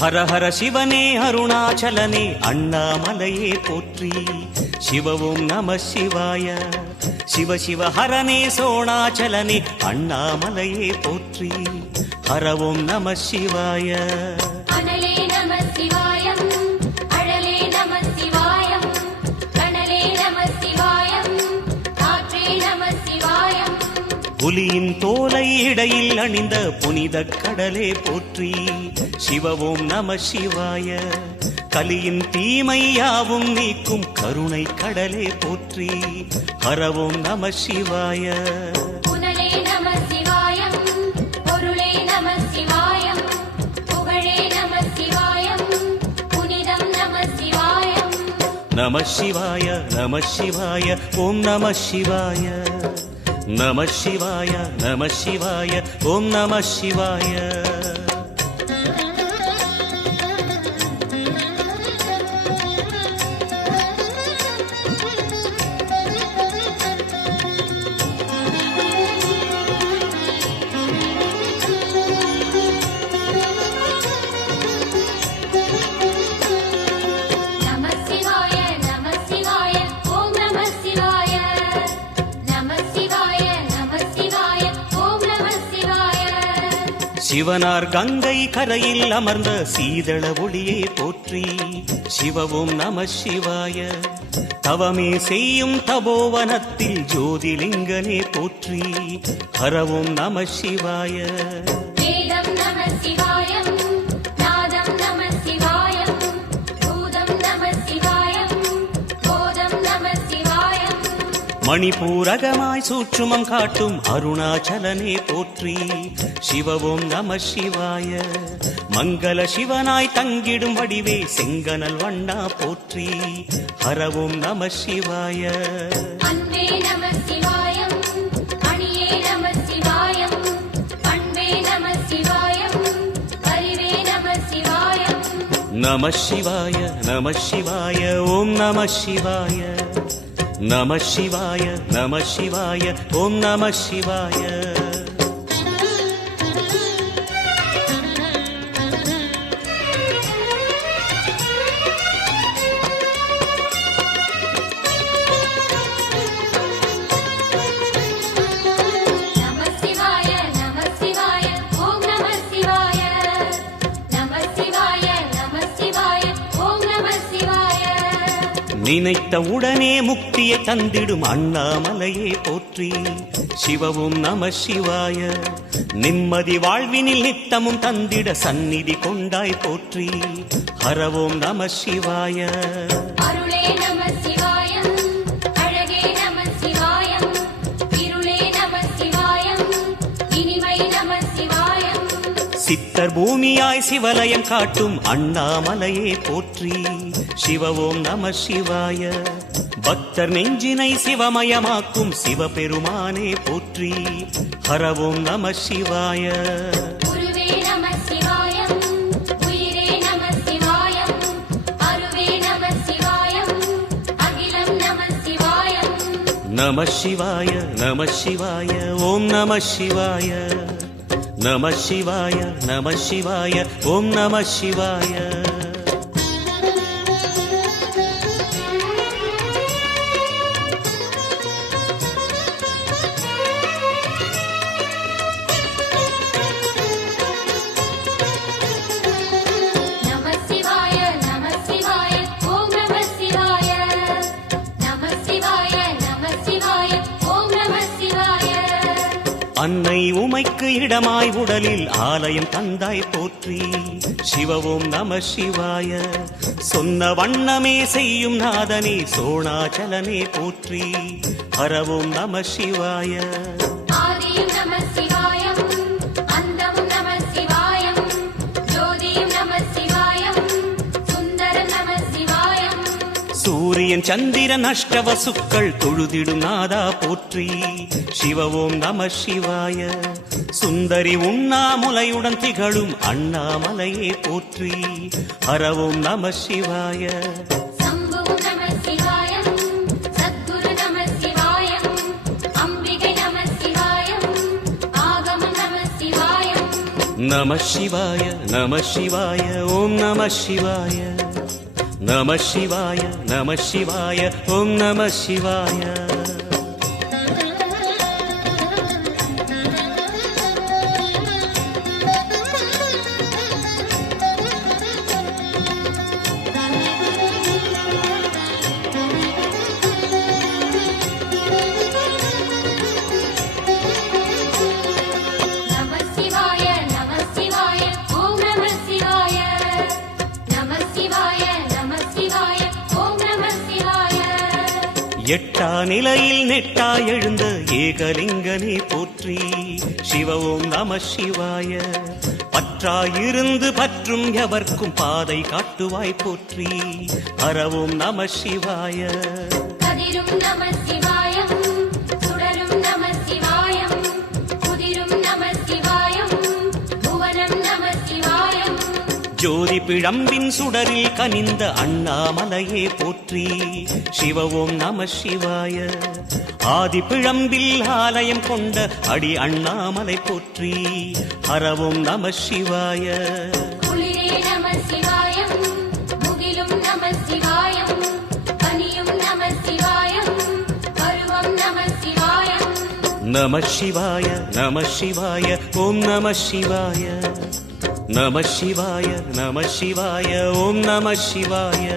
ஹர ஹர சிவனே அருணாச்சலனே அண்ணாமலையே போற்றி. சிவவும் நம சிவாய. சிவ சிவ ஹரனே சோணாச்சலனே அண்ணாமலையே போற்றி. ஹரவும் நம சிவாய. அனலே நம சிவாயம், அழலே நம சிவாயம், கனலே நம சிவாயம், காற்றே நம சிவாயம். புலியின் தோலை இடையில் அணிந்த புனித கடலே போற்றி. சிவவும் நம சிவாய. கலியின் தீமையாவும் நீக்கும் கருணை கடலே போற்றி. ஹரவும் நம சிவாய. புனலே நம சிவாயம், பொருளே நம சிவாயம், புகழே நம சிவாயம், புனிதம் நம சிவாயம். நம சிவாய நம சிவாய ஓம் நம சிவாய. நம சிவாய நம சிவாய ஓம் நம சிவாய. சிவனார் கங்கை கரையில் அமர்ந்த சீதள ஒளியே போற்றி. சிவவும் நம சிவாய. தவமே செய்யும் தபோவனத்தில் ஜோதிலிங்கனே போற்றி. ஹரவும் நம சிவாய. வேதம் நம சிவாயம், நாதம் நம சிவாயம், பூதம் நம சிவாயம், போதம் நம சிவாயம். மணிபூரகமாய் சூட்சுமம் காட்டும் அருணாச்சலனே போற்றி. சிவவும் நம சிவாய. மங்கள சிவனாய் தங்கிடும் வடிவே செங்கனல் வண்ணா போற்றி. ஹரவும் நம சிவாய. அன்பே நம சிவாயம், அணியே நம சிவாயம், பண்பே நம சிவாயம், அறிவே நம சிவாயம். நம சிவாய நம சிவாய ஓம் நம சிவாய. நம சிவாய நம சிவாய ஓம் நம சிவாய. நினைத்த உடனே முக்தியை தந்திடும் அண்ணாமலையே போற்றி. சிவவும் நம சிவாய. நிம்மதி வாழ்வினில் நித்தமும் தந்திட சந்நிதி கொண்டாய் போற்றி. ஹரவும் நம சிவாய. அருளே நம சிவாயம், அழகே நம சிவாயம், இருளே நம சிவாயம், இனிமை நம சிவாயம். சித்தர் பூமியாய் சிவலயம் காட்டும் அண்ணாமலையே போற்றி. சிவவும் நம சிவாய. பக்தர் நெஞ்சினை சிவமயமாக்கும் சிவபெருமானே போற்றி. ஹரவும் நம சிவாய. குருவே நம சிவாயம், உயிரே நம சிவாயம், அருவே நம சிவாயம், அகிலம் நம சிவாயம். நம சிவாய நம சிவாய ஓம் நம சிவாய. நம சிவாய நம சிவாய ஓம் நம சிவாய. அன்னை உமைக்கு இடமாய் உடலில் ஆலயம் தந்தாய் போற்றி. சிவவும் நம சிவாய. சொன்ன வண்ணமே செய்யும் நாதனே சோணாச்சலனே போற்றி. ஹரவும் நம சிவாய. ஆதியும் நம சிவாயம், அந்தமும் நம சிவாயம், ஜோதியும் நம சிவாயம், சுந்தரம் நம சிவாயம். சூரியன் சந்திரன் அஷ்டவசுக்கள் தொழுதிடும் நாதா போற்றி. சிவவும் நம சிவாய. சுந்தரி உண்ணாமுலையுடன் திகழும் அண்ணாமலையே போற்றி. ஹரவும் நம சிவாய. சம்புவும் நம சிவாயம், சத்குரு நம சிவாயம், அம்பிகை நம சிவாயம், ஆகமம் நம சிவாயம். நம சிவாய நம சிவாய ஓம் நம சிவாய நம சிவாய நம சிவாய ஓம் நம சிவாய நம சிவாய நம சிவாய ஓம் நம சிவாய நம சிவாய நம சிவாய ஓம் நம சிவாய எட்டா நிலையில் நெட்டா எழுந்த ஏகலிங்கனே போற்றி சிவ ஓம் நம சிவாய பற்றாயிருந்து பற்றும் எவர்க்கும் பாதை காட்டுவாய் போற்றி ஹர ஓம் நம சிவாய கதிரும் நம சிவாயம் சுடரும் நம சிவாயம் குதிரும் நம சிவாயம் புவனம் நம சிவாயம் ஜோதி பிழம்பின் சுடரில் கனிந்த அண்ணாமலையே போற்றி சிவ ஓம் நம சிவாய ஆதி பிழம்பில் ஆலயம் கொண்ட அடி அண்ணாமலை போற்றி ஹர ஓம் நம சிவாய குளிரே நம சிவாயம் முகிலும் நம சிவாயம் கனியும் நம சிவாயம் பருவம் நம சிவாயம் நம சிவாய நம சிவாய ஓம் நம சிவாய நம சிவாய நம சிவாய ஓம் நம சிவாய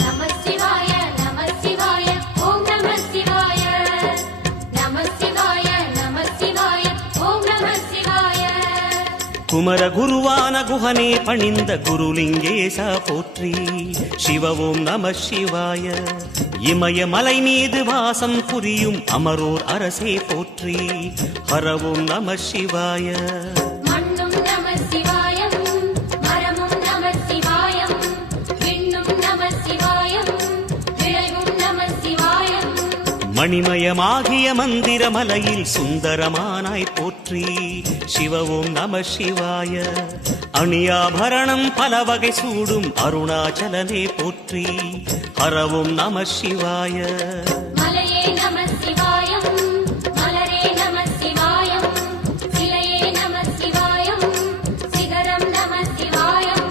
நம சிவாய நம சிவாய ஓம் நம சிவாய நம சிவாய நம சிவாய ஓம் நம சிவாய குமர குருவான குஹனே பணிந்த குருலிங்கேசா போற்றி சிவ ஓம் நம சிவாய இமய மலை மீது வாசம் புரியும் அமரோர் அரசே போற்றி ஹர ஓம் நம சிவாய மண்ணும் நம சிவாயம் மரமும் நம சிவாயம் விண்ணும் நம சிவாயம் விளைவும் நம சிவாயம் மணிமயமாகிய மந்திர மலையில் சுந்தரமானாய் போற்றி சிவ ஓம் நம சிவாய அணியாபரணம் பல வகை சூடும் அருணாச்சலனே போற்றி ஹர ஓம் நம சிவாய மலையே நம சிவாயம் மலரே நம சிவாயம் சிலையே நம சிவாயம் சிகரம் நம சிவாயம்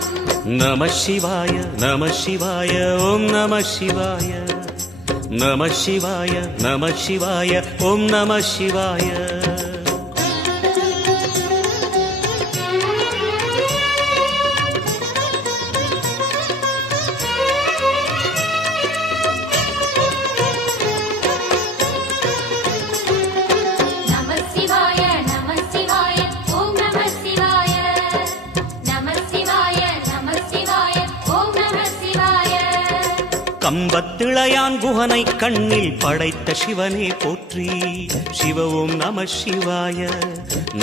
நம சிவாய நம சிவாய ஓம் நம சிவாய நம சிவாய நம சிவாய ஓம் நம சிவாய நம சிவாய நம சிவாய ஓம் நம சிவாய நம சிவாய நம சிவாய ஓம் நம சிவாய கம்பத்திளையான் குஹனை கண்ணில் படைத்த சிவனே போற்றி சிவ ஓம் நம சிவாய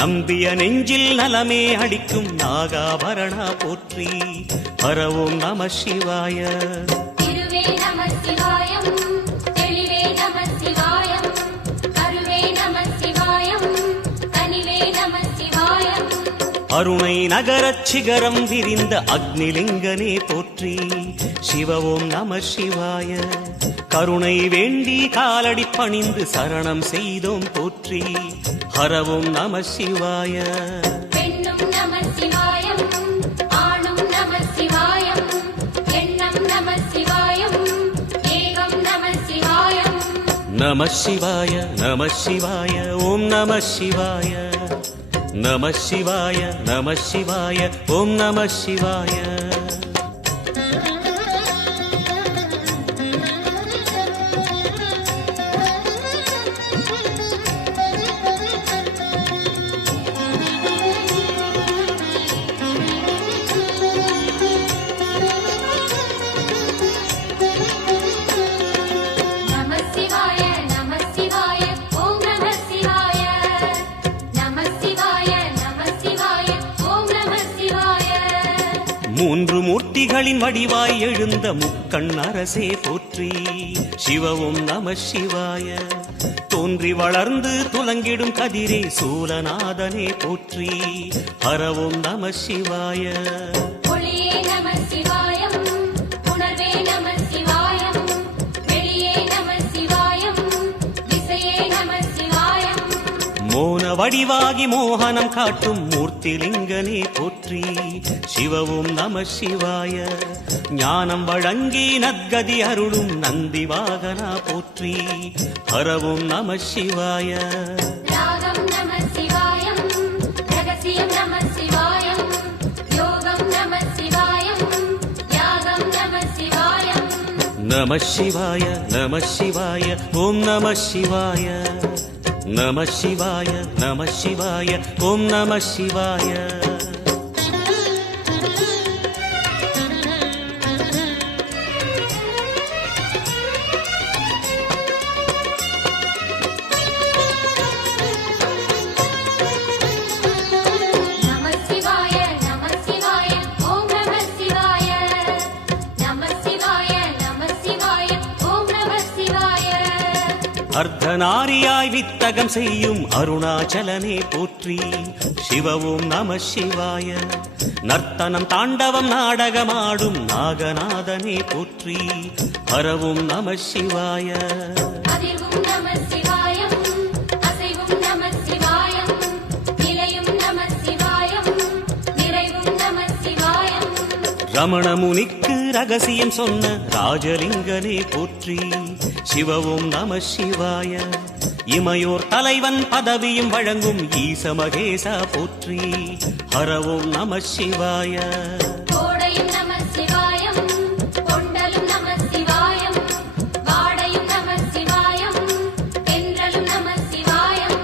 நம்பிய நெஞ்சில் நலமே அடிக்கும் நாகாபரணா போற்றி ஹர ஓம் நம சிவாய திருவே நம சிவாயம் தெளிவே நம சிவாயம் கருவே நம சிவாயம் கனிவே நம சிவாயம் அருணை நகரச் சிகரம் விரிந்த அக்னிலிங்கனே போற்றி சிவ ஓம் நம சிவாய கருணை வேண்டி காலடி பணிந்து சரணம் செய்தோம் போற்றி ஹர ஓம் நம சிவாய பெண்ணும் நம சிவாயம் ஆணும் நம சிவாயம் எண்ணம் நம சிவாயம் ஏகம் நம சிவாயம் நம சிவாய நம சிவாய ஓம் நம சிவாய நம சிவாய நம சிவாய ஓம் நம சிவாய நம சிவாய நம சிவாய ஓம் நம சிவாய நம சிவாய நம சிவாய ஓம் நம சிவாய மூன்று மும்மூர்த்திகளின் வடிவாய் எழுந்த முக்கண் அரசே போற்றி. சிவவும் நம சிவாய. தோன்றி வளர்ந்து துலங்கிடும் கதிரே சூலநாதனே போற்றி. ஹரவும் நம சிவாய. ஒளியே நம சிவாயம், உணர்வே நம சிவாயம், வெளியே நம சிவாயம், திசையே நம சிவாயம். மோன வடிவாகி மோகனம் காட்டும் மூர்த்திலிங்கனே போற்றி. சிவவும் நம சிவாய. ஞானம் வழங்கி நற்கதி அருளும் நந்தி வாகனா போற்றி. ஹரவும் நம சிவாய. ராகம் நம சிவாயம், ரகசியம் நம சிவாயம், யோகம் நம சிவாயம், யாகம் நம சிவாயம். நம சிவாய நம சிவாய ஓம் நம சிவாய. நம சிவாய நம சிவாய ஓம் நம சிவாய. நம சிவாய நம சிவாய ஓம் நம சிவாய. நம சிவாய நம சிவாய ஓம் நம சிவாய. அர்த்தநாரியாய் வித்தகம் செய்யும் அருணாச்சலனே போற்றி. சிவவும் நம சிவாய. நர்த்தனம் தாண்டவம் நாடகமாடும் நாகநாதனே போற்றி. ஹரவும் நம சிவாய. அதிர்வும் நம சிவாயம், அசைவும் நம சிவாயம், நிலையும் நம சிவாயம், நிறைவும் நம சிவாயம். ரமண முனிக்கு ரகசியம் சொன்ன ராஜலிங்கனே போற்றி. சிவவும் நம சிவாய. இமையோர் தலைவன் பதவியும் வழங்கும் ஈச மகேசா போற்றி. ஹரவும் நம சிவாய. கோடையும் நம சிவாயம், கொண்டலும் நம சிவாயம், வாடையும் நம சிவாயம், தென்றலும் நம சிவாயம்.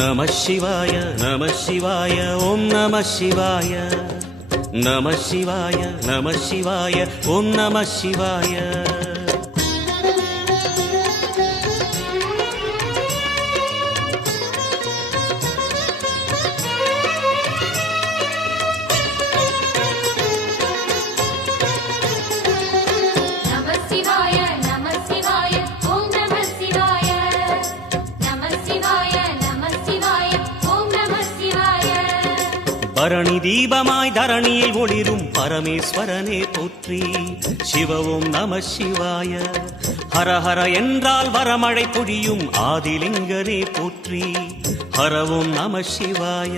நம சிவாய நம சிவாய ஓம் நம சிவாய. நம சிவாய நம சிவாய ஓம் நம சிவாய. நம சிவாய நம சிவாய ஓம் நம சிவாய. நம சிவாய நம சிவாய ஓம் நம சிவாய. பரணி தீபமாய் தரணியில் ஒளிரும் பரமேஸ்வரனே போற்றி. சிவவும் நம சிவாய. ஹரஹர என்றால் வரமழை பொழியும் ஆதிலிங்கனே போற்றி. ஹரவும் நம சிவாய.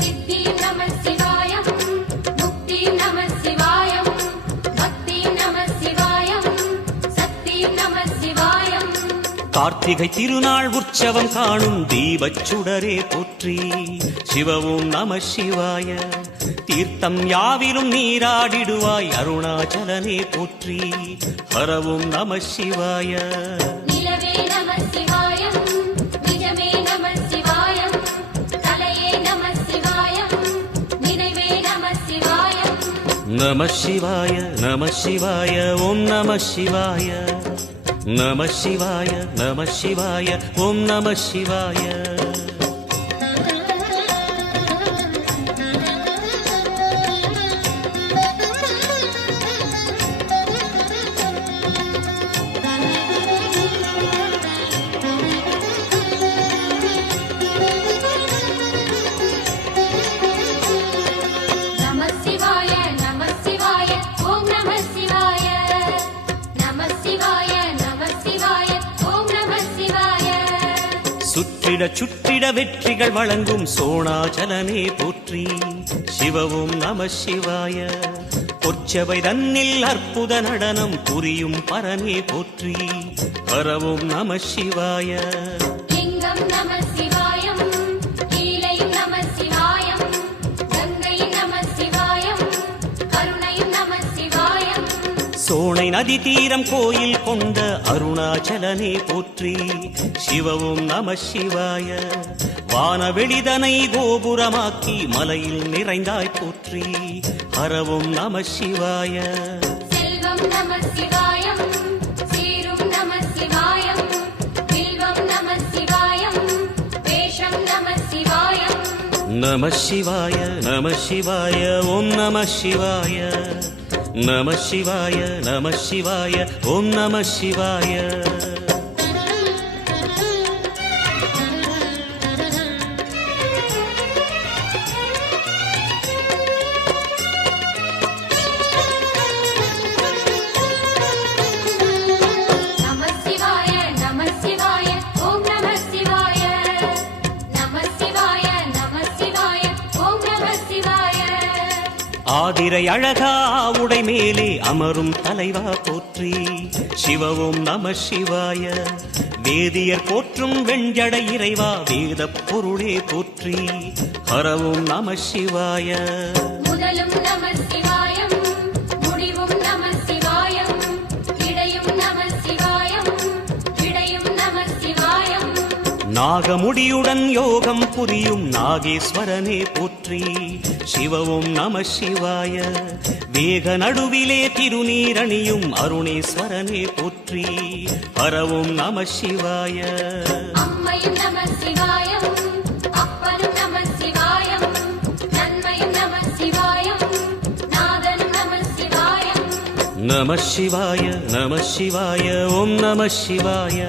சித்தியும் நம சிவாயம், முக்தியும் நம சிவாயம், பக்தியும் நம சிவாயம், சக்தியும் நம சிவாயம். கார்த்திகை திருநாள் உற்சவம் காணும் தீபச் சுடரே போற்றி. சிவவும் நம சிவாய. தீர்த்தம் யாவிலும் நீராடிடுவாய் அருணாச்சலனே போற்றி. ஹரவும் நம சிவாய. நிலவே நம சிவாயம், நிஜமே நம சிவாயம், கலையே நம சிவாயம், நினைவே நம சிவாயம். நம சிவாய நம சிவாய ஓம் நம சிவாய. நம சிவாய நம சிவாய ஓம் நம சிவாய. நம சிவாய நம சிவாய ஓம் நம சிவாய. நம சிவாய நம சிவாய ஓம் நம சிவாய. சுற்றிட சுற்றிட வெற்றிகள் வழங்கும் சோணாச்சலனே போற்றி. சிவவும் நம சிவாய. பொற்சபை தன்னில் அற்புத நடனம் புரியும் பரனே போற்றி. ஹரவும் நம சிவாய. லிங்கம் நம சிவாயம், கீழையும் நம சிவாயம், கங்கையும் நம சிவாயம், கருணையும் நம சிவாயம். சோனை நதி தீரம் கோயில் கொண்ட அருணாச்சலனே போற்றி. சிவவும் நம சிவாய. வானவெளிதனை கோபுரமாக்கி மலையில் நிறைந்தாய் போற்றி. ஹரவும் நம சிவாய. செல்வம் நம சிவாயம், சீரும் நம சிவாயம், வில்வம் நம சிவாயம், வேஷம் நம சிவாயம். நம சிவாய நம சிவாய ஓம் நம சிவாய. நம சிவாய நம சிவாய ஓம் நம சிவாய. ஆதிரை அழகா உடை மேலே அமரும் தலைவா போற்றி. சிவவும் நம சிவாய. வேதியர் போற்றும் வெண்ஜடை இறைவா வேத பொருளே போற்றி. ஹரவும் நம சிவாய. முதலும் நம சிவாயம், முடிவும் நம சிவாயம், இடையும் நம சிவாயம், இடையும் நம சிவாயம். நாகமுடியுடன் யோகம் புரியும் நாகேஸ்வரனே போற்றி. சிவவும் நம சிவாய. வேக நடுவிலே திருநீரணியும் அருணேஸ்வரனே போற்றி. ஹரவும் நம சிவாய. அம்மையும் நம சிவாயம், அப்பனும் நம சிவாயம், நன்மையும் நம சிவாயம், நாதனும் நம சிவாயம். நம சிவாய நம சிவாய ஓம் நம சிவாய.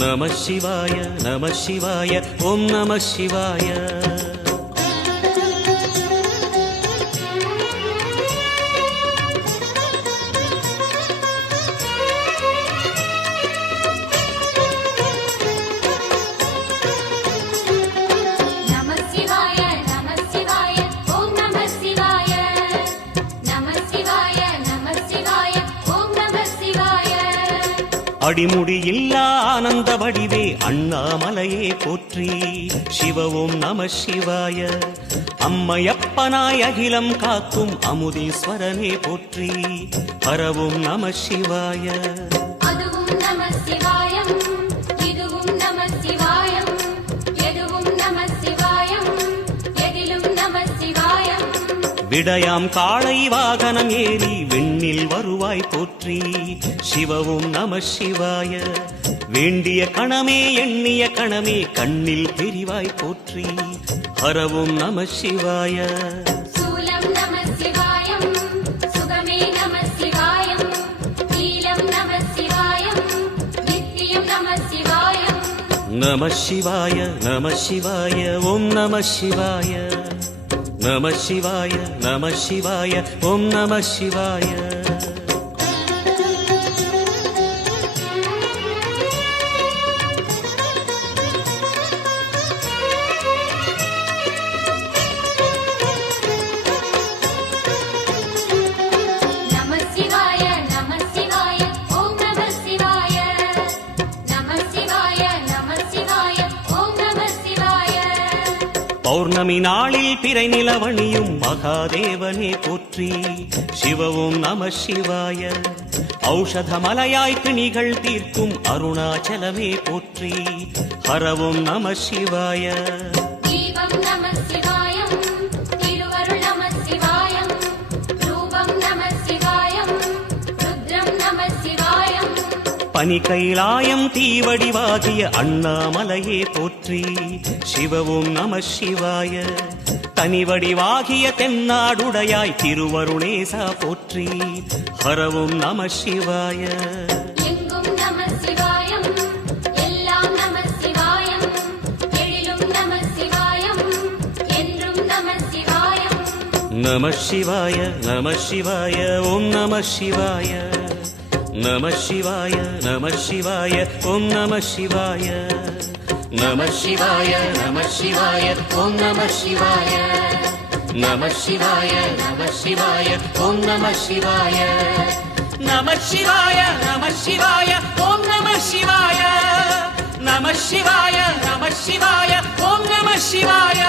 நம சிவாய நம சிவாய ஓம் நம சிவாய. அடிமுடி இல்லா ஆனந்த வடிவே அண்ணாமலையே போற்றி. சிவவும் நம சிவாய. அம்மையப்பனாய் அகிலம் காக்கும் அமுதீஸ்வரனே போற்றி. ஹரவும் நம சிவாய. அதுவும் நம சிவாயம், இதுவும் நம சிவாயம், எதுவும் நம சிவாயம், எதிலும் நம சிவாயம். விடயாம் காளை வாகனம் ஏறி விண்ணில் வருவாய் போற்றி. சிவவும் நம சிவாய. வேண்டிய கணமே எண்ணிய கணமே கண்ணில் தெரிவாய் போற்றி. ஹரவும் நம சிவாய. சூலம் நம சிவாயம், சுகமே நம சிவாயம், நீலம் நம சிவாயம், நித்தியம் நம சிவாயம். நம சிவாய நம சிவாய ஓம் நம சிவாய. நம சிவாய நம சிவாய ஓம் நம சிவாய. பௌர்ணமி நாளில் பிறை நிலவணியும் மகாதேவனே போற்றி. சிவவும் நம சிவாய. ஔஷதமலையாய் திணிகள் தீர்க்கும் அருணாச்சலமே போற்றி. ஹரவும் நம சிவாய. தீபம் நம சிவாயம், திருவருள் நம சிவாயம், ரூபம் நம சிவாயம், ருத்ரம் நம சிவாயம். பனி கைலாயம் தீவடிவாகிய அண்ணாமலையே போற்றி. சிவவும் நம சிவாய. தனிவடிவாகிய தென்னாடுடையாய் திருவருணேசா போற்றி. ஹரவும் நம சிவாய. எங்கும் நம சிவாயம், எல்லாம் நம சிவாயம், எழிலும் நம சிவாயம், என்றும் நம சிவாயம். நம சிவாய நம சிவாய ஓம் நம சிவாய. நம சிவாய நம சிவாய ஓம் நம சிவாய. நம சிவாய நம சிவாய ஓம் நம சிவாய. நம சிவாய நம சிவாய ஓம் நம சிவாய. நம சிவாய நம சிவாய ஓம் நம சிவாய. நம சிவாய நம சிவாய ஓம் நம சிவாய.